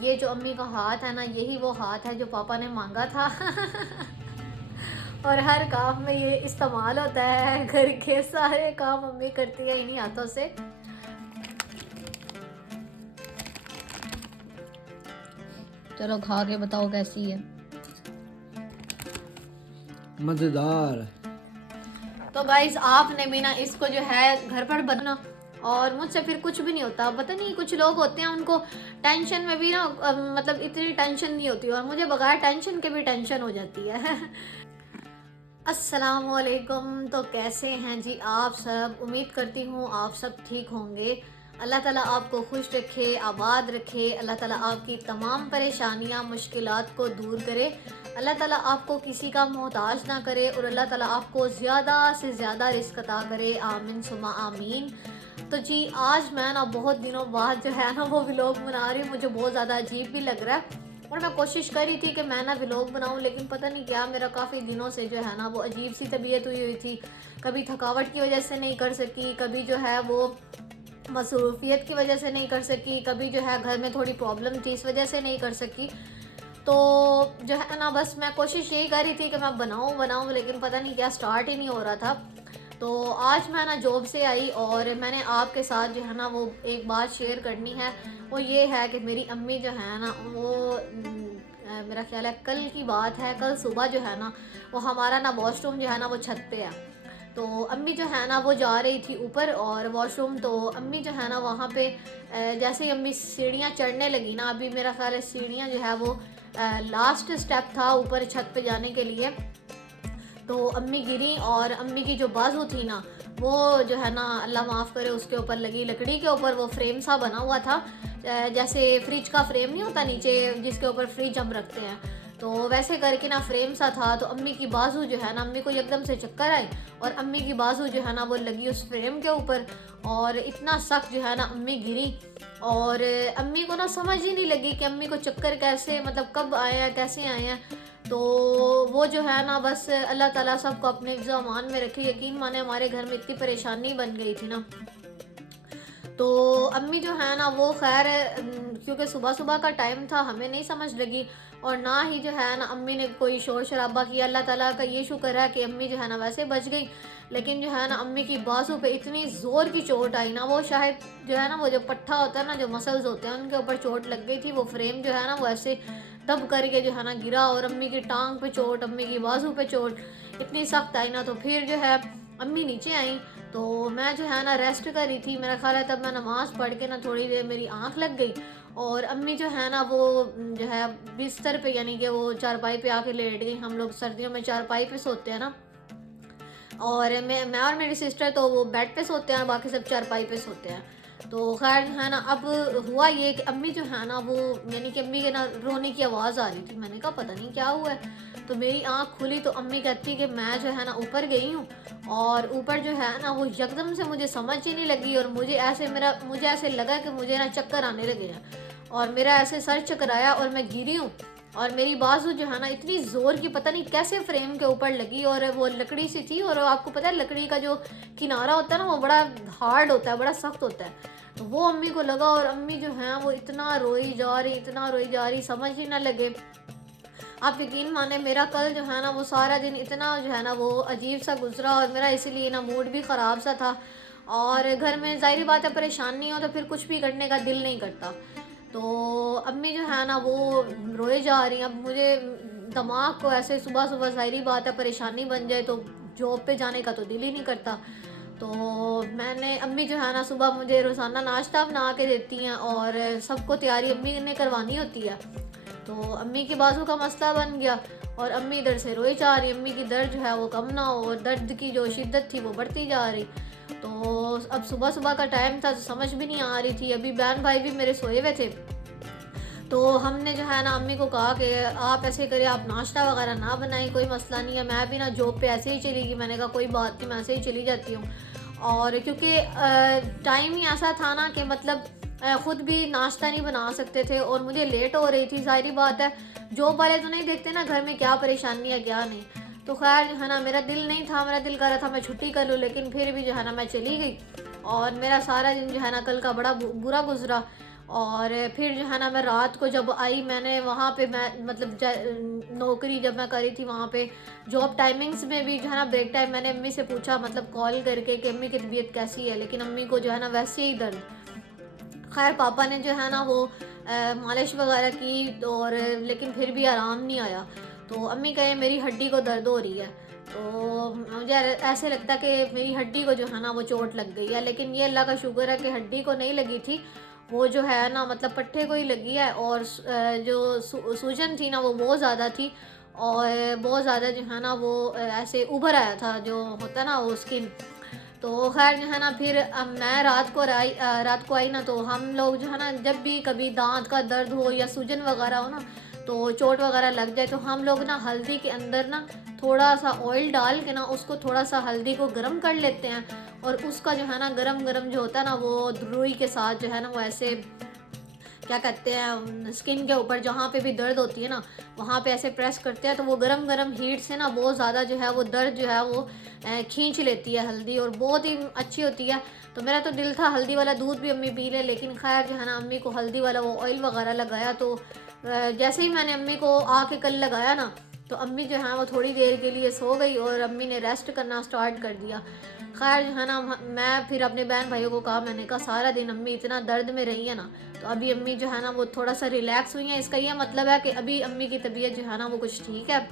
ये जो अम्मी का हाथ है ना, यही वो हाथ है जो पापा ने मांगा था। और हर काम में ये इस्तेमाल होता है। घर के सारे काम अम्मी करती है इन्हीं हाथों से। चलो खा के बताओ कैसी है। मजेदार। तो गाइस आपने भी ना इसको जो है घर पर बना, और मुझसे फिर कुछ भी नहीं होता। पता नहीं कुछ लोग होते हैं उनको टेंशन में भी ना मतलब इतनी टेंशन नहीं होती, और मुझे बगैर टेंशन के भी टेंशन हो जाती है। अस्सलामुअलैकुम। तो कैसे हैं जी आप सब? उम्मीद करती हूँ आप सब ठीक होंगे। अल्लाह ताला आपको खुश रखे, आबाद रखे। अल्लाह ताला आपकी तमाम परेशानियाँ मुश्किलात को दूर करे। अल्लाह ताला आपको किसी का मोहताज ना करे, और अल्लाह ताला आपको ज़्यादा से ज़्यादा रिस्क अता करे। आमीन सुमा आमीन। तो जी आज मैं ना बहुत दिनों बाद जो है ना वो व्लॉग बना रही हूँ। मुझे बहुत ज़्यादा अजीब भी लग रहा है, और मैं कोशिश कर रही थी कि मैं ना व्लॉग बनाऊं, लेकिन पता नहीं क्या मेरा काफ़ी दिनों से जो है ना वो अजीब सी तबीयत हुई थी। कभी थकावट की वजह से नहीं कर सकी, कभी जो है वो मसरूफियत की वजह से नहीं कर सकी, कभी जो है घर में थोड़ी प्रॉब्लम थी इस वजह से नहीं कर सकी। तो जो है ना बस मैं कोशिश यही कर रही थी कि मैं बनाऊं, लेकिन पता नहीं क्या स्टार्ट ही नहीं हो रहा था। तो आज मैं ना जॉब से आई, और मैंने आपके साथ जो है ना वो एक बात शेयर करनी है। वो ये है कि मेरी अम्मी जो है ना वो मेरा ख्याल है कल की बात है, कल सुबह जो है ना वो हमारा ना वॉशरूम जो है ना वो छत पे है। तो अम्मी जो है ना वो जा रही थी ऊपर और वॉशरूम। तो अम्मी जो है ना वहाँ पे जैसे ही अम्मी सीढ़ियाँ चढ़ने लगी ना, अभी मेरा ख्याल है सीढ़ियाँ जो है वो लास्ट स्टेप था ऊपर छत पे जाने के लिए। तो अम्मी गिरी, और अम्मी की जो बाजू थी ना वो जो है ना अल्लाह माफ़ करे उसके ऊपर लगी। लकड़ी के ऊपर वो फ्रेम सा बना हुआ था, जैसे फ्रिज का फ्रेम नहीं होता नीचे जिसके ऊपर फ्रिज हम रखते हैं, तो वैसे करके ना फ्रेम सा था। तो अम्मी की बाजू जो है ना, अम्मी को एकदम से चक्कर आए, और अम्मी की बाजू जो है ना वो लगी उस फ्रेम के ऊपर, और इतना सख्त जो है ना अम्मी गिरी। और अम्मी को ना समझ ही नहीं लगी कि अम्मी को चक्कर कैसे, मतलब कब आए हैं, कैसे आए हैं। तो वो जो है ना बस अल्लाह ताला सबको अपने ज़मान में रखे। यकीन माने हमारे घर में इतनी परेशानी बन गई थी ना। तो अम्मी जो है ना वो खैर क्योंकि सुबह सुबह का टाइम था हमें नहीं समझ लगी, और ना ही जो है ना अम्मी ने कोई शोर शराबा किया। अल्लाह ताला का ये शुक्र है कि अम्मी जो है ना वैसे बच गई। लेकिन जो है ना अम्मी की बाजू पे इतनी ज़ोर की चोट आई ना, वो शायद जो है ना वो जो पट्टा होता है ना, जो मसल्स होते हैं उनके ऊपर चोट लग गई थी। वो फ्रेम जो है ना वो ऐसे दब करके जो है ना गिरा, और अम्मी की टांग पे चोट, अम्मी की बाजू पे चोट इतनी सख्त आई ना। तो फिर जो है अम्मी नीचे आई, तो मैं जो है ना रेस्ट कर रही थी। मेरा ख्याल है तब मैं नमाज़ पढ़ के ना थोड़ी देर मेरी आंख लग गई, और अम्मी जो है ना वो जो है बिस्तर पे यानी कि वो चारपाई पे आके लेट गई। हम लोग सर्दियों में चारपाई पे सोते हैं ना, और मैं और मेरी सिस्टर तो वो बेड पे सोते हैं, बाकी सब चारपाई पे सोते हैं। तो खैर है ना अब हुआ ये कि अम्मी जो है ना वो यानी कि अम्मी के ना रोने की आवाज़ आ रही थी। मैंने कहा पता नहीं क्या हुआ है। तो मेरी आंख खुली तो अम्मी कहती कि मैं जो है ना ऊपर गई हूँ, और ऊपर जो है ना वो यकदम से मुझे समझ ही नहीं लगी, और मुझे ऐसे लगा कि मुझे ना चक्कर आने लगे हैं, और मेरा ऐसे सर चकराया और मैं गिरी हूँ। और मेरी बाजू जो है ना इतनी ज़ोर की पता नहीं कैसे फ्रेम के ऊपर लगी, और वो लकड़ी सी थी, और आपको पता है लकड़ी का जो किनारा होता है ना वो बड़ा हार्ड होता है, बड़ा सख्त होता है। तो वो अम्मी को लगा, और अम्मी जो है वो इतना रोई जा रही, इतना रोई जा रही, समझ ही ना लगे। आप यकीन माने मेरा कल जो है ना वो सारा दिन इतना जो है ना वो अजीब सा गुजरा, और मेरा इसीलिए ना मूड भी ख़राब सा था। और घर में ज़ाहिर बात है परेशानी हो तो फिर कुछ भी करने का दिल नहीं करता। तो अम्मी जो है ना वो रोए जा रही हैं। अब मुझे दिमाग को ऐसे सुबह सुबह ज़ाहिरी बात है परेशानी बन जाए तो जॉब पे जाने का तो दिल ही नहीं करता। तो मैंने अम्मी जो है ना सुबह मुझे रोज़ाना नाश्ता बना के देती हैं, और सबको तैयारी अम्मी ने करवानी होती है। तो अम्मी की बाजू का मसला बन गया, और अम्मी इधर से रोई जा रही। अम्मी की दर्द जो है वो कम ना हो, और दर्द की जो शिद्दत थी वो बढ़ती जा रही। तो अब सुबह सुबह का टाइम था तो समझ भी नहीं आ रही थी। अभी बहन भाई भी मेरे सोए हुए थे, तो हमने जो है ना अम्मी को कहा कि आप ऐसे करें, आप नाश्ता वगैरह ना बनाएं, कोई मसला नहीं है, मैं भी ना जॉब पे ऐसे ही चली गई। मैंने कहा कोई बात नहीं, मैं ऐसे ही चली जाती हूँ। और क्योंकि टाइम ही ऐसा था ना कि मतलब ख़ुद भी नाश्ता नहीं बना सकते थे, और मुझे लेट हो रही थी। ज़ाहिरी बात है जॉब वाले तो नहीं देखते ना घर में क्या परेशानी है क्या नहीं। तो खैर जो है ना मेरा दिल नहीं था, मेरा दिल कर रहा था मैं छुट्टी कर लूँ, लेकिन फिर भी जो है ना मैं चली गई, और मेरा सारा दिन जो है ना कल का बड़ा बुरा गुजरा। और फिर जो है ना मैं रात को जब आई, मैंने वहाँ पे मैं मतलब नौकरी जब मैं करी थी वहाँ पे जॉब टाइमिंग्स में भी जो है ना ब्रेक टाइम मैंने अम्मी से पूछा, मतलब कॉल करके कि अम्मी की तबीयत कैसी है, लेकिन अम्मी को जो है ना वैसे ही दर्द। खैर पापा ने जो है ना वो मालिश वगैरह की और लेकिन फिर भी आराम नहीं आया। तो अम्मी कहे मेरी हड्डी को दर्द हो रही है। तो मुझे ऐसे लगता है कि मेरी हड्डी को जो है ना वो चोट लग गई है, लेकिन ये अल्लाह का शुक्र है कि हड्डी को नहीं लगी थी, वो जो है ना मतलब पट्टे को ही लगी है। और जो सूजन थी ना वो बहुत ज़्यादा थी और बहुत ज़्यादा जो है ना वो ऐसे उभर आया था जो होता है ना वो स्किन। तो खैर जो है ना फिर मैं रात को आई ना, तो हम लोग जो है ना जब भी कभी दांत का दर्द हो या सूजन वगैरह हो ना, तो चोट वगैरह लग जाए, तो हम लोग ना हल्दी के अंदर ना थोड़ा सा ऑयल डाल के ना उसको थोड़ा सा हल्दी को गर्म कर लेते हैं और उसका जो है ना गरम गरम जो होता है ना वो रुई के साथ जो है ना वो ऐसे क्या कहते हैं स्किन के ऊपर जहाँ पे भी दर्द होती है ना वहाँ पे ऐसे प्रेस करते हैं, तो वो गरम गरम हीट से ना बहुत ज़्यादा जो है वो दर्द जो है वो खींच लेती है हल्दी और बहुत ही अच्छी होती है। तो मेरा तो दिल था हल्दी वाला दूध भी अम्मी पी ले, लेकिन खैर जो है ना अम्मी को हल्दी वाला वो ऑयल वगैरह लगाया। तो जैसे ही मैंने अम्मी को आके कल लगाया ना, तो अम्मी जो है वो थोड़ी देर के लिए सो गई और अम्मी ने रेस्ट करना स्टार्ट कर दिया। खैर जो है ना मैं फिर अपने बहन भाइयों को कहा, मैंने कहा सारा दिन अम्मी इतना दर्द में रही है ना, तो अभी अम्मी जो है ना वो थोड़ा सा रिलैक्स हुई हैं, इसका ये मतलब है कि अभी अम्मी की तबीयत जो है ना वो कुछ ठीक है,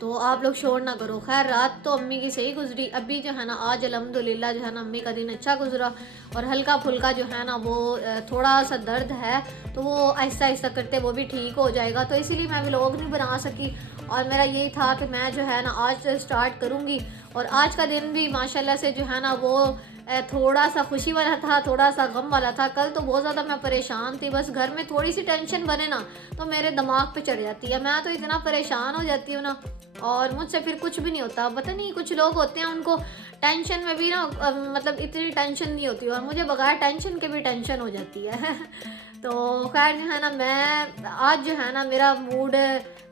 तो आप लोग शोर ना करो। खैर रात तो अम्मी की सही गुजरी, अभी जो है ना आज अल्हम्दुलिल्लाह जो है ना अम्मी का दिन अच्छा गुजरा और हल्का फुल्का जो है ना वो थोड़ा सा दर्द है, तो वो आहिस्ता आहिस्ता करते वो भी ठीक हो जाएगा। तो इसीलिए मैं व्लॉग नहीं बना सकी और मेरा यही था कि मैं जो है ना आज से स्टार्ट करूँगी। और आज का दिन भी माशाल्लाह से जो है ना वो थोड़ा सा खुशी वाला था, थोड़ा सा गम वाला था। कल तो बहुत ज़्यादा मैं परेशान थी, बस घर में थोड़ी सी टेंशन बने ना तो मेरे दिमाग पे चढ़ जाती है, मैं तो इतना परेशान हो जाती हूँ ना और मुझसे फिर कुछ भी नहीं होता। पता नहीं कुछ लोग होते हैं उनको टेंशन में भी ना मतलब इतनी टेंशन नहीं होती और मुझे बगैर टेंशन के भी टेंशन हो जाती है। तो खैर जो है ना मैं आज जो है ना मेरा मूड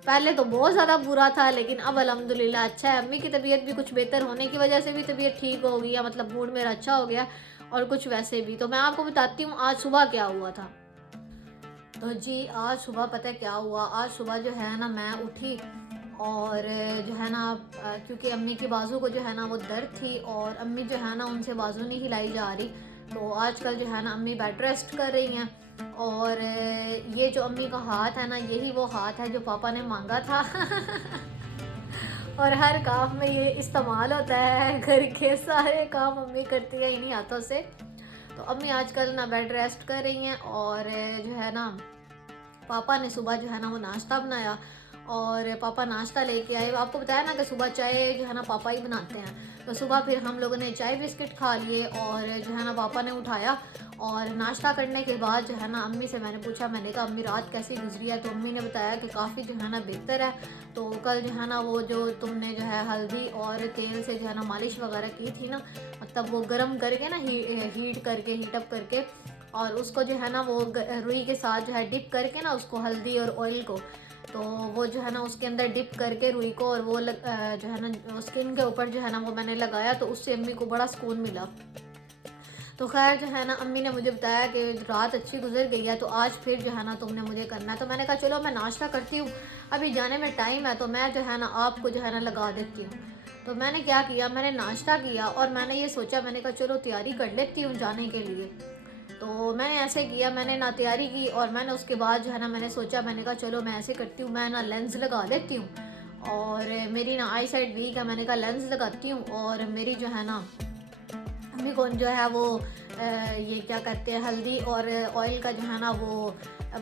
पहले तो बहुत ज़्यादा बुरा था, लेकिन अब अल्हम्दुलिल्लाह अच्छा है। अम्मी की तबीयत भी कुछ बेहतर होने की वजह से भी तबीयत ठीक हो गई है, मतलब मूड मेरा अच्छा हो गया और कुछ वैसे भी। तो मैं आपको बताती हूँ आज सुबह क्या हुआ था। तो जी आज सुबह पता है क्या हुआ, आज सुबह जो है ना मैं उठी और जो है ना क्योंकि अम्मी के बाजू को जो है ना वो दर्द थी और अम्मी जो है ना उनसे बाजू नहीं हिलाई जा रही, तो आजकल जो है ना अम्मी बेड रेस्ट कर रही हैं। और ये जो अम्मी का हाथ है ना यही वो हाथ है जो पापा ने मांगा था। और हर काम में ये इस्तेमाल होता है, घर के सारे काम अम्मी करती है इन्हीं हाथों से। तो अम्मी आजकल ना बेड रेस्ट कर रही हैं और जो है ना पापा ने सुबह जो है ना वो नाश्ता बनाया और पापा नाश्ता लेके आए। आपको बताया ना कि सुबह चाय जो है ना पापा ही बनाते हैं, तो सुबह फिर हम लोगों ने चाय बिस्किट खा लिए और जो है ना पापा ने उठाया और नाश्ता करने के बाद जो है ना अम्मी से मैंने पूछा, मैंने कहा अम्मी रात कैसी गुजरी है, तो अम्मी ने बताया कि काफ़ी जो है ना बेहतर है। तो कल जो है ना वो जो तुमने जो है हल्दी और तेल से जो है ना मालिश वगैरह की थी ना, मतलब वो गर्म करके ना हीटअप करके और उसको जो है ना वो रुई के साथ जो है डिप करके ना उसको हल्दी और ऑयल को, तो वो जो है ना उसके अंदर डिप करके रुई को और वो जो है ना स्किन के ऊपर जो है ना वो मैंने लगाया, तो उससे अम्मी को बड़ा सुकून मिला। तो खैर जो है ना अम्मी ने मुझे बताया कि रात अच्छी गुजर गई है, तो आज फिर जो है ना तुमने मुझे करना है। तो मैंने कहा चलो मैं नाश्ता करती हूँ, अभी जाने में टाइम है, तो मैं जो है ना आपको जो है ना लगा देती हूँ। तो मैंने क्या किया, मैंने नाश्ता किया और मैंने ये सोचा, मैंने कहा चलो तैयारी कर लेती हूँ जाने के लिए। तो मैंने ऐसे किया, मैंने ना तैयारी की और मैंने उसके बाद जो है ना मैंने सोचा, मैंने कहा चलो मैं ऐसे करती हूँ, मैं ना लेंस लगा लेती हूँ और मेरी ना आई साइड वीक है, मैंने कहा लेंस लगाती हूँ और मेरी जो है ना अम्मी को जो है वो ये क्या कहते हैं हल्दी और ऑयल का जो है ना वो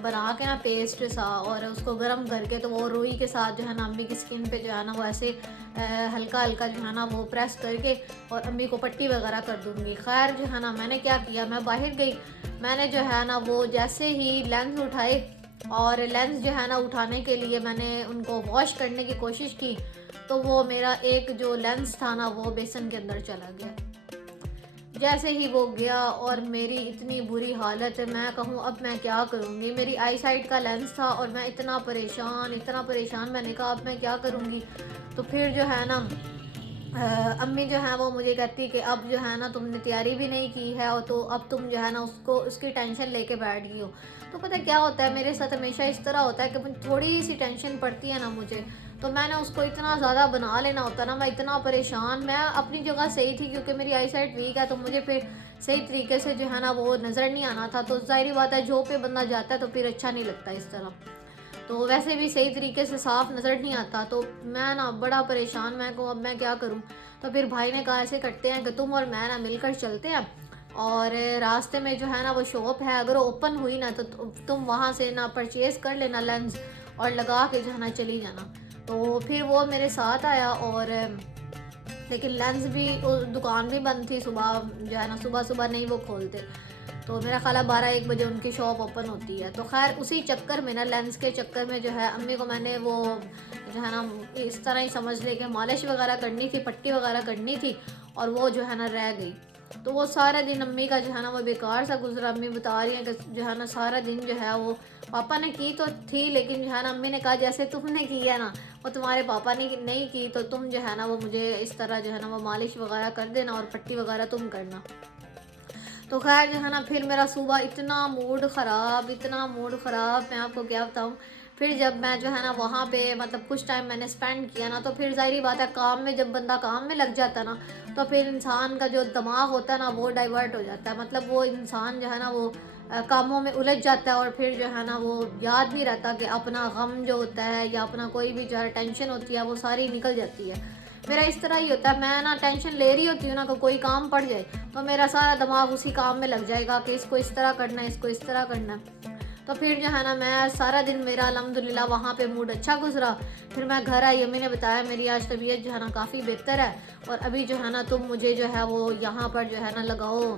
बना के ना पेस्ट सा और उसको गर्म करके, तो वो रुई के साथ जो है ना अम्मी की स्किन पे जो है ना वो ऐसे हल्का हल्का जो है ना वो प्रेस करके और अम्मी को पट्टी वगैरह कर दूँगी। खैर जो है ना मैंने क्या किया, मैं बाहर गई, मैंने जो है ना वो जैसे ही लेंस उठाए और लेंस जो है ना उठाने के लिए मैंने उनको वॉश करने की कोशिश की, तो वो मेरा एक जो लेंस था ना वो बेसन के अंदर चला गया। जैसे ही वो गया और मेरी इतनी बुरी हालत है, मैं कहूँ अब मैं क्या करूँगी। मेरी आई साइड का लेंस था और मैं इतना परेशान, मैंने कहा अब मैं क्या करूँगी। तो फिर जो है ना अम्मी जो है वो मुझे कहती कि अब जो है ना तुमने तैयारी भी नहीं की है और तो अब तुम जो है ना उसको उसकी टेंशन लेके बैठ गई हो। तो पता है क्या होता है, मेरे साथ हमेशा इस तरह होता है कि मुझे थोड़ी सी टेंशन पड़ती है ना मुझे, तो मैंने उसको इतना ज़्यादा बना लेना होता है ना, मैं इतना परेशान। मैं अपनी जगह सही थी क्योंकि मेरी आई साइट वीक है, तो मुझे फिर सही तरीके से जो है ना वो नज़र नहीं आना था। तो ज़ाहिर बात है जॉब पे बंदा जाता है तो फिर अच्छा नहीं लगता इस तरह, तो वैसे भी सही तरीके से साफ नज़र नहीं आता। तो मैं ना बड़ा परेशान, मैं को अब मैं क्या करूं। तो फिर भाई ने कहा ऐसे करते हैं कि तुम और मैं ना मिलकर चलते हैं, और रास्ते में जो है ना वो शॉप है, अगर वो ओपन हुई ना तो तुम वहाँ से ना परचेज़ कर लेना लेंस, और लगा के जो है ना चली जाना। तो फिर वो मेरे साथ आया, और लेकिन लेंस भी दुकान भी बंद थी, सुबह जो है ना सुबह सुबह नहीं वो खोलते, तो मेरा ख्याल है 12-1 बजे उनकी शॉप ओपन होती है। तो खैर उसी चक्कर में ना, लेंस के चक्कर में जो है अम्मी को मैंने वो जो है ना इस तरह ही समझ ले कि मालिश वगैरह करनी थी, पट्टी वगैरह करनी थी, और वो जो है ना रह गई। तो वो सारा दिन अम्मी का जो है ना वो बेकार सा गुजरा। अम्मी बता रही हैं कि जो है ना सारा दिन जो है वो पापा ने की तो थी, लेकिन जो है ना अम्मी ने कहा जैसे तुमने की है ना वो तुम्हारे पापा ने नहीं की, तो तुम जो है ना वो मुझे इस तरह जो है ना वो मालिश वगैरह कर देना और पट्टी वगैरह तुम करना। तो खैर जो है ना फिर मेरा सुबह इतना मूड ख़राब, इतना मूड ख़राब, मैं आपको क्या बताऊँ। फिर जब मैं जो है ना वहाँ पे मतलब कुछ टाइम मैंने स्पेंड किया ना, तो फिर ज़ाहिर बात है काम में, जब बंदा काम में लग जाता है ना, तो फिर इंसान का जो दिमाग होता है ना वो डाइवर्ट हो जाता है। मतलब वो इंसान जो है ना वो कामों में उलझ जाता है, और फिर जो है ना वो याद नहीं रहता कि अपना गम जो होता है या अपना कोई भी जो है टेंशन होती है वो सारी निकल जाती है। मेरा इस तरह ही होता है, मैं ना टेंशन ले रही होती हूँ ना कि कोई काम पड़ जाए, तो मेरा सारा दिमाग उसी काम में लग जाएगा कि इसको इस तरह करना है, इसको इस तरह करना है। तो फिर जो है ना मैं सारा दिन मेरा अल्हम्दुलिल्लाह वहाँ पे मूड अच्छा गुजरा। फिर मैं घर आई, अम्मी ने बताया मेरी आज तबीयत जो है ना काफ़ी बेहतर है, और अभी जो है ना तुम मुझे जो है वो यहाँ पर जो है ना लगाओ,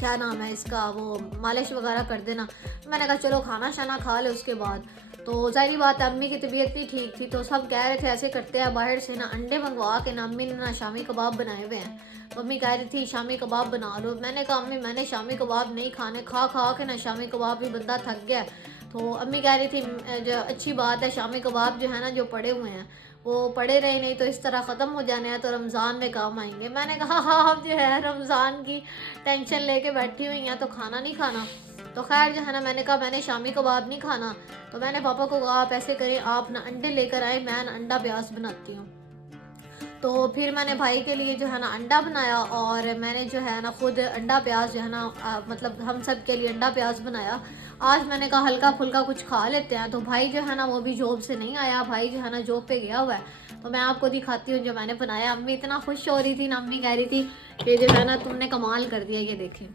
क्या नाम है इसका, वो मालिश वगैरह कर देना। मैंने कहा चलो खाना शाना खा ले उसके बाद। तो ज़ाहिर बात है अम्मी की तबीयत भी ठीक थी, तो सब कह रहे थे ऐसे करते हैं बाहर से ना अंडे मंगवा के ना, अम्मी ने ना शामी कबाब बनाए हुए हैं, तो अम्मी कह रही थी शामी कबाब बना लो। मैंने कहा अम्मी मैंने शामी कबाब नहीं खाने, खा खा के ना शामी कबाब भी बंदा थक गया है। तो अम्मी कह रही थी जो अच्छी बात है शामी कबाब जो है ना जो पड़े हुए हैं वो पड़े रहे, नहीं तो इस तरह ख़त्म हो जाने हैं तो रमज़ान में काम आएंगे। मैंने कहा हाँ अब जो है रमज़ान की टेंशन लेके बैठी हुई हैं तो खाना नहीं खाना। तो खैर जो है ना मैंने कहा मैंने शामी कबाब नहीं खाना, तो मैंने पापा को कहा आप ऐसे करें, आप ना अंडे लेकर आए, मैं ना अंडा प्याज बनाती हूँ। तो फिर मैंने भाई के लिए जो है ना अंडा बनाया, और मैंने जो है ना खुद अंडा प्याज जो है ना मतलब हम सब के लिए अंडा प्याज बनाया। आज मैंने कहा हल्का फुल्का कुछ खा लेते हैं, तो भाई जो है ना वो भी जॉब से नहीं आया, भाई जो है ना जॉब पे गया हुआ है। तो मैं आपको दिखाती हूँ जो मैंने बनाया। अम्मी इतना खुश हो रही थी ना, अम्मी कह रही थी कि जो है ना तुमने कमाल कर दिया, ये देखें।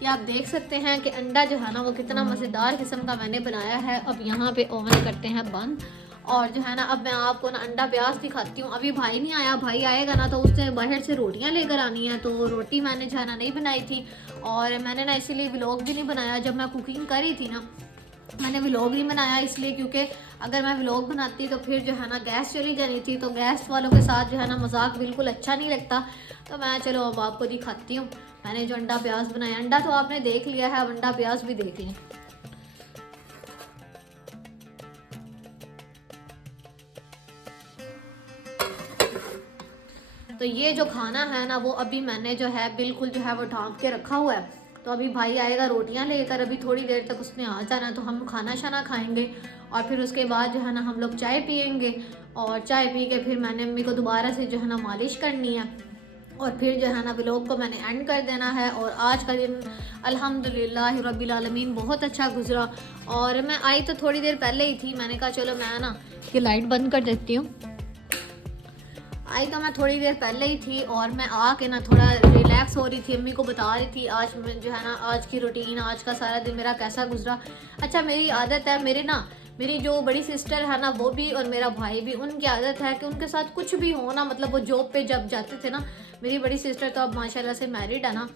कि आप देख सकते हैं कि अंडा जो है ना वो कितना मज़ेदार किस्म का मैंने बनाया है। अब यहाँ पे ओवन करते हैं बंद, और जो है ना अब मैं आपको ना अंडा प्याज दिखाती हूँ। अभी भाई नहीं आया, भाई आएगा ना तो उसने बाहर से रोटियाँ लेकर आनी है, तो रोटी मैंने जो है ना नहीं बनाई थी, और मैंने ना इसीलिए व्लॉग भी नहीं बनाया। जब मैं कुकिंग कर रही थी ना मैंने व्लॉग नहीं बनाया, इसलिए क्योंकि अगर मैं व्लॉग बनाती तो फिर जो है ना गैस चली जानी थी, तो गैस वालों के साथ जो है ना मजाक बिल्कुल अच्छा नहीं लगता। तो मैं चलो अब आपको दिखाती हूँ मैंने जो अंडा प्याज बनाया। अंडा तो आपने देख लिया है, अब अंडा प्याज भी देख लें। तो ये जो खाना है ना वो अभी मैंने जो है बिल्कुल जो है वो ढाँप के रखा हुआ है। तो अभी भाई आएगा रोटियां लेकर, अभी थोड़ी देर तक उसने आ जाना, तो हम खाना शाना खाएंगे, और फिर उसके बाद जो है ना हम लोग चाय पियेंगे, और चाय पी के फिर मैंने अम्मी को दोबारा से जो है ना मालिश करनी है, और फिर जो है ना व्लॉग को मैंने एंड कर देना है। और आज का दिन अल्हम्दुलिल्लाह रब्बिल आलमीन बहुत अच्छा गुजरा। और मैं आई तो थोड़ी देर पहले ही थी, मैंने कहा चलो मैं ना ये लाइट बंद कर देती हूँ। आई तो मैं थोड़ी देर पहले ही थी, और मैं आके ना थोड़ा रिलैक्स हो रही थी, अम्मी को बता रही थी आज जो है ना आज की रूटीन, आज का सारा दिन मेरा कैसा गुजरा। अच्छा मेरी आदत है, मेरी जो बड़ी सिस्टर है ना वो भी, और मेरा भाई भी, उनकी आदत है कि उनके साथ कुछ भी हो ना, मतलब वो जॉब पे जब जाते थे ना, मेरी बड़ी सिस्टर तो अब माशाल्लाह से मैरिड है ना,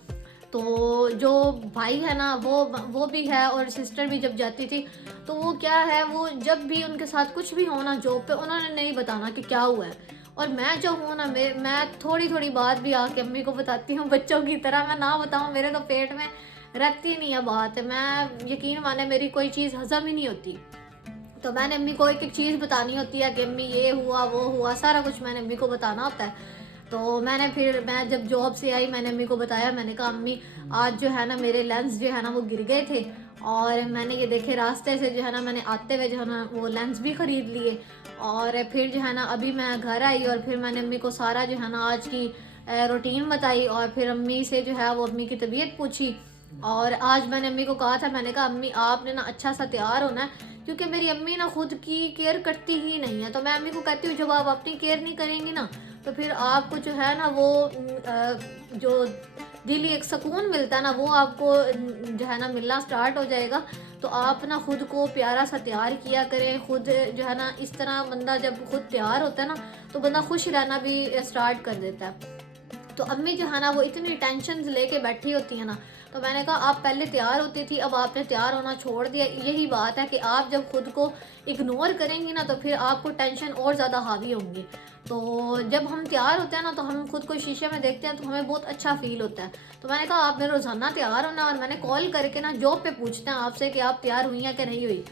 तो जो भाई है ना वो भी है, और सिस्टर भी जब जाती थी तो वो क्या है, वो जब भी उनके साथ कुछ भी हो ना जॉब पे, उन्होंने नहीं बताना कि क्या हुआ है। और मैं जो हूँ ना मैं थोड़ी थोड़ी बात भी आके अम्मी को बताती हूँ, बच्चों की तरह। मैं ना बताऊँ मेरे तो पेट में रखती नहीं है बात, मैं यकीन माने मेरी कोई चीज़ हजम ही नहीं होती। तो मैंने अम्मी को एक एक चीज़ बतानी होती है कि अम्मी ये हुआ वो हुआ, सारा कुछ मैंने अम्मी को बताना होता है। तो मैं जब जॉब से आई मैंने अम्मी को बताया, मैंने कहा अम्मी आज जो है ना मेरे लेंस जो है ना वो गिर गए थे, और मैंने ये देखे रास्ते से जो है ना मैंने आते हुए जो है ना वो लेंस भी ख़रीद लिए। और फिर जो है ना अभी मैं घर आई और फिर मैंने अम्मी को सारा जो है ना आज की रूटीन बताई, और फिर अम्मी से जो है वो अम्मी की तबीयत पूछी। और आज मैंने अम्मी को कहा था, मैंने कहा अम्मी आपने ना अच्छा सा तैयार होना है, क्योंकि मेरी अम्मी ना खुद की केयर करती ही नहीं है। तो मैं अम्मी को कहती हूँ जब आप अपनी केयर नहीं करेंगी ना तो फिर आपको जो है ना वो जो दिली एक सुकून मिलता है ना वो आपको जो है ना मिलना स्टार्ट हो जाएगा। तो आप ना खुद को प्यारा सा तैयार किया करें। खुद जो है ना इस तरह बंदा जब खुद तैयार होता है ना तो बंदा खुश रहना भी स्टार्ट कर देता है। तो अम्मी जो है ना वो इतनी टेंशन लेके बैठी होती है ना, तो मैंने कहा आप पहले तैयार होती थी, अब आपने तैयार होना छोड़ दिया। यही बात है कि आप जब खुद को इग्नोर करेंगी ना तो फिर आपको टेंशन और ज़्यादा हावी होंगी। तो जब हम तैयार होते हैं ना तो हम खुद को शीशे में देखते हैं तो हमें बहुत अच्छा फील होता है। तो मैंने कहा आपने रोज़ाना तैयार होना, और मैंने कॉल करके ना जॉब पे पूछते हैं आपसे कि आप तैयार हुई हैं कि नहीं हुई।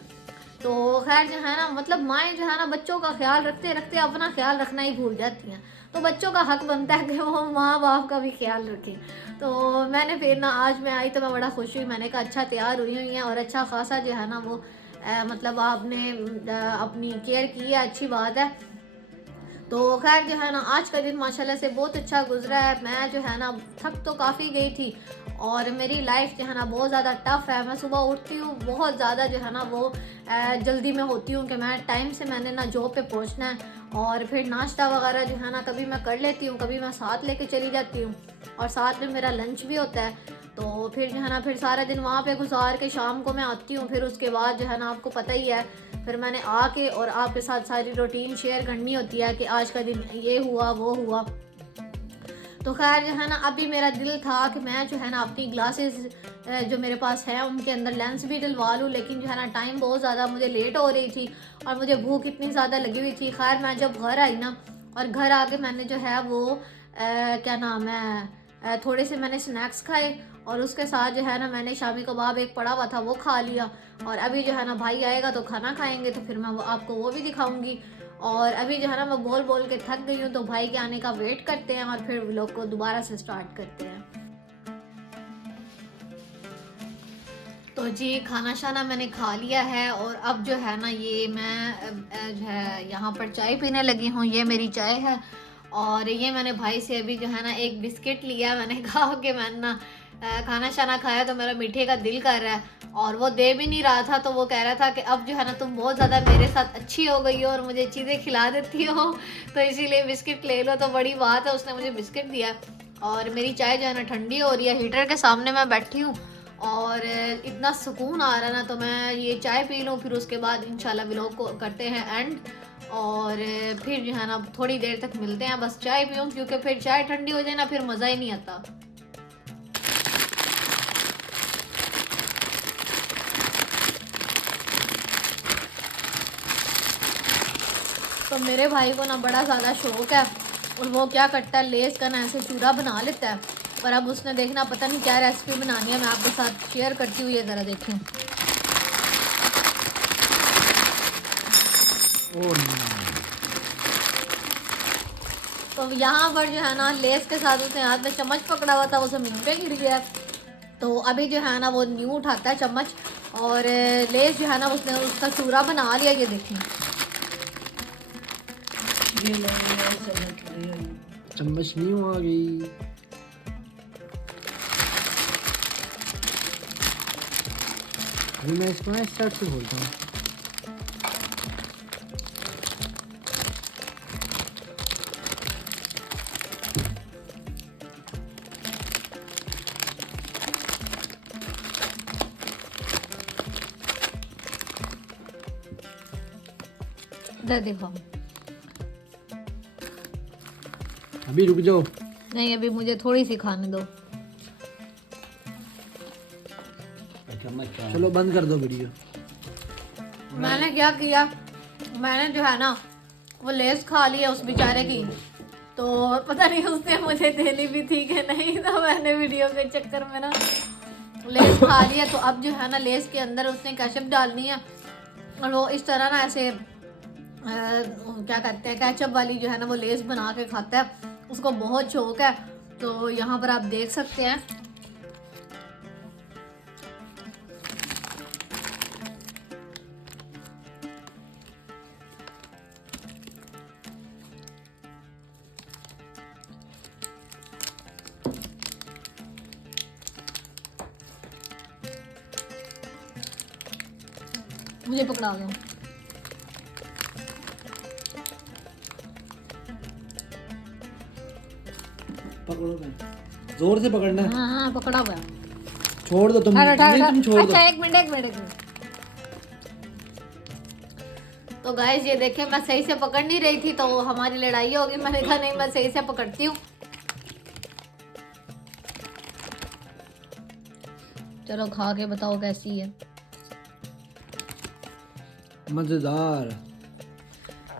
तो खैर जो है ना मतलब माएँ जो है ना बच्चों का ख्याल रखते रखते अपना ख्याल रखना ही भूल जाती हैं। तो बच्चों का हक बनता है कि वो माँ बाप का भी ख्याल रखें। तो मैंने फिर ना आज मैं आई तो मैं बड़ा खुश हुई। मैंने कहा अच्छा तैयार हुई हैं और अच्छा खासा जो है ना वो मतलब आपने अपनी केयर की है, अच्छी बात है। तो खैर जो है ना आज का दिन माशाल्लाह से बहुत अच्छा गुजरा है। मैं जो है ना थक तो काफ़ी गई थी, और मेरी लाइफ जो है ना बहुत ज़्यादा टफ़ है। मैं सुबह उठती हूँ बहुत ज़्यादा जो है ना वो जल्दी में होती हूँ कि मैं टाइम से मैंने ना जॉब पे पहुँचना है, और फिर नाश्ता वगैरह जो है ना कभी मैं कर लेती हूँ, कभी मैं साथ लेके चली जाती हूँ, और साथ में मेरा लंच भी होता है। तो फिर जो है ना फिर सारा दिन वहाँ पे गुजार के शाम को मैं आती हूँ। फिर उसके बाद जो है ना आपको पता ही है फिर मैंने आके और आपके साथ सारी रूटीन शेयर करनी होती है कि आज का दिन ये हुआ वो हुआ। तो खैर जो है ना अभी मेरा दिल था कि मैं जो है ना अपनी ग्लासेस जो मेरे पास है उनके अंदर लेंस भी डलवा लूँ, लेकिन जो है ना टाइम बहुत ज़्यादा मुझे लेट हो रही थी और मुझे भूख इतनी ज़्यादा लगी हुई थी। खैर मैं जब घर आई ना और घर आके मैंने जो है वो क्या नाम है थोड़े से मैंने स्नैक्स खाए, और उसके साथ जो है ना मैंने शामी कबाब एक पड़ा हुआ था वो खा लिया। और अभी जो है ना भाई आएगा तो खाना खाएंगे तो फिर मैं आपको वो भी दिखाऊंगी। और अभी जो है ना मैं बोल बोल के थक गई हूँ, तो भाई के आने का वेट करते हैं और फिर व्लॉग को दोबारा से स्टार्ट करते हैं। तो जी खाना शाना मैंने खा लिया है, और अब जो है ना ये मैं जो है यहाँ पर चाय पीने लगी हूँ। ये मेरी चाय है, और ये मैंने भाई से अभी जो है ना एक बिस्किट लिया। मैंने कहा कि मैंने ना खाना शाना खाया तो मेरा मीठे का दिल कर रहा है, और वो दे भी नहीं रहा था। तो वो कह रहा था कि अब जो है ना तुम बहुत ज़्यादा मेरे साथ अच्छी हो गई हो और मुझे चीज़ें खिला देती हो, तो इसीलिए बिस्किट ले लो। तो बड़ी बात है, उसने मुझे बिस्किट दिया। और मेरी चाय जो है ना ठंडी हो रही है, हीटर के सामने मैं बैठी हूँ और इतना सुकून आ रहा है ना, तो मैं ये चाय पी लूँ, फिर उसके बाद इंशाल्लाह व्लॉग को करते हैं एंड। और फिर जो है ना थोड़ी देर तक मिलते हैं। बस चाय पीऊँ क्योंकि फिर चाय ठंडी हो जाए ना फिर मज़ा ही नहीं आता। तो मेरे भाई को ना बड़ा ज़्यादा शौक़ है, और वो क्या करता है लेस का ना ऐसे चूरा बना लेता है। पर अब उसने देखना पता नहीं क्या रेसिपी बनानी है, मैं आपके साथ शेयर करती हूँ। ये ज़रा देखें। तो यहाँ पर जो है ना लेस के साथ उसने हाथ में चम्मच पकड़ा हुआ था, वो ज़मीन पे गिर गया। तो अभी जो है ना वो न्यू उठाता है चम्मच, और लेस जो है ना उसने उसका चूरा बना लिया। ये देखें, चम्मच न्यू आ गई। अभी मैं इसको ना इस साइड से खोलता हूँ। देखो अभी रुक जाओ। नहीं, अभी मुझे थोड़ी सी खाने दो। चलो बंद कर दो वीडियो। मैंने क्या किया, मैंने जो है ना वो लेस खा लिया उस बेचारे की। तो पता नहीं उसने मुझे देनी भी थी कि नहीं, तो मैंने वीडियो के चक्कर में ना लेस खा लिया। तो अब जो है ना लेस के अंदर उसने केचप डालनी है, और वो इस तरह ना ऐसे क्या कहते हैं केचप वाली जो है ना वो लेस बना के खाता है, उसको बहुत शौक है। तो यहाँ पर आप देख सकते हैं। मुझे पकड़ा दो। पकड़ो मैं, जोर से पकड़ना है। हाँ पकड़ा हुआ है। छोड़ दो तुम, नहीं तुम छोड़ दो। अच्छा एक मिनट। तो गाइस ये देखें, मैं सही से पकड़ नहीं रही थी तो हमारी लड़ाई होगी। मैंने कहा नहीं मैं सही से पकड़ती हूँ। चलो खा के बताओ कैसी है। मजेदार।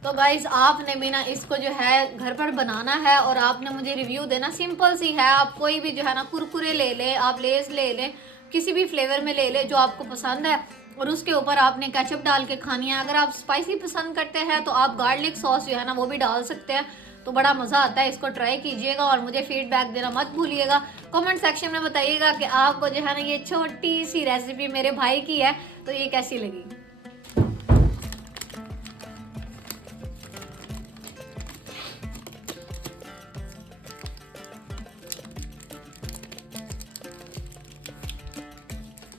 तो गाइस आपने भी ना इसको जो है घर पर बनाना है और आपने मुझे रिव्यू देना। सिंपल सी है, आप कोई भी जो है ना कुरकुरे ले लें, आप लेस ले लें, किसी भी फ्लेवर में ले लें जो आपको पसंद है, और उसके ऊपर आपने केचप डाल के खानी है। अगर आप स्पाइसी पसंद करते हैं तो आप गार्लिक सॉस जो है ना वो भी डाल सकते हैं, तो बड़ा मज़ा आता है। इसको ट्राई कीजिएगा और मुझे फीडबैक देना मत भूलिएगा। कमेंट सेक्शन में बताइएगा कि आपको जो है ना ये छोटी सी रेसिपी मेरे भाई की है तो ये कैसी लगी।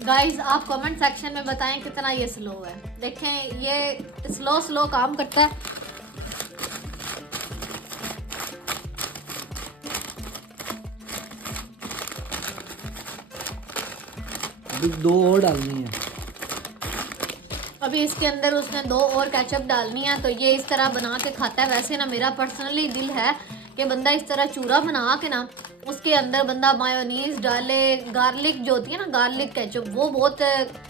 गाइस आप कमेंट सेक्शन में बताएं कितना ये स्लो है। देखें ये स्लो काम करता है। अभी 2 और डालनी है। अभी इसके अंदर उसने 2 और केचप डालनी है तो ये इस तरह बना के खाता है। वैसे ना मेरा पर्सनली दिल है कि बंदा इस तरह चूरा बना के ना उसके अंदर बंदा मायोनीज डाले, गार्लिक जो होती है ना गार्लिक केचप, वो बहुत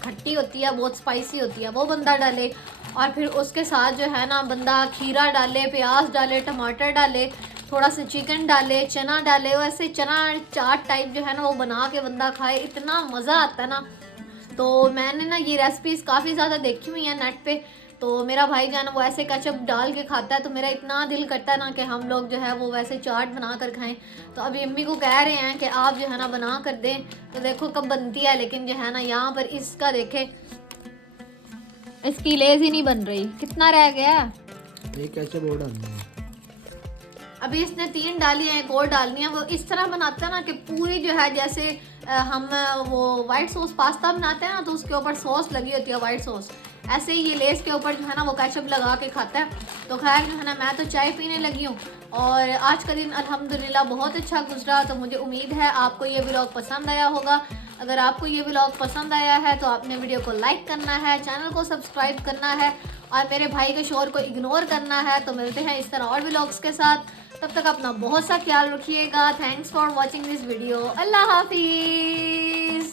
खट्टी होती है, बहुत स्पाइसी होती है, वो बंदा डाले। और फिर उसके साथ जो है ना बंदा खीरा डाले, प्याज डाले, टमाटर डाले, थोड़ा सा चिकन डाले, चना डाले, वैसे चना चाट टाइप जो है ना वो बना के बंदा खाए, इतना मज़ा आता है ना। तो मैंने ना ये रेसिपीज़ काफ़ी ज़्यादा देखी हुई हैं नेट पे। तो मेरा भाई जो है ना वो ऐसे केचप डाल के खाता है तो मेरा इतना दिल करता है ना कि हम लोग जो है वो वैसे चाट बना कर खाएं। तो अभी अम्मी को कह रहे हैं कि आप जो है ना बना कर दें, तो देखो कब बनती है। लेकिन जो है ना यहाँ पर इसका देखे, इसकी लेज ही नहीं बन रही। कितना रह गया? एक केचप और डालनी है। अभी इसने 3 डाली हैं, एक और डालनी है। वो इस तरह बनाता है ना कि पूरी जो है जैसे हम वो वाइट सॉस पास्ता बनाते हैं ना तो उसके ऊपर सॉस लगी होती है वाइट सॉस, ऐसे ही ये लेस के ऊपर जो है ना वो केचप लगा के खाता है। तो खैर जो है ना मैं तो चाय पीने लगी हूँ और आज का दिन अल्हम्दुलिल्लाह बहुत अच्छा गुजरा। तो मुझे उम्मीद है आपको ये व्लॉग पसंद आया होगा। अगर आपको ये व्लॉग पसंद आया है तो आपने वीडियो को लाइक करना है, चैनल को सब्सक्राइब करना है और मेरे भाई के शोर को इग्नोर करना है। तो मिलते हैं इस तरह और व्लॉग्स के साथ, तब तक अपना बहुत सा ख्याल रखिएगा। Thanks for watching this video. अल्लाह हाफिज़।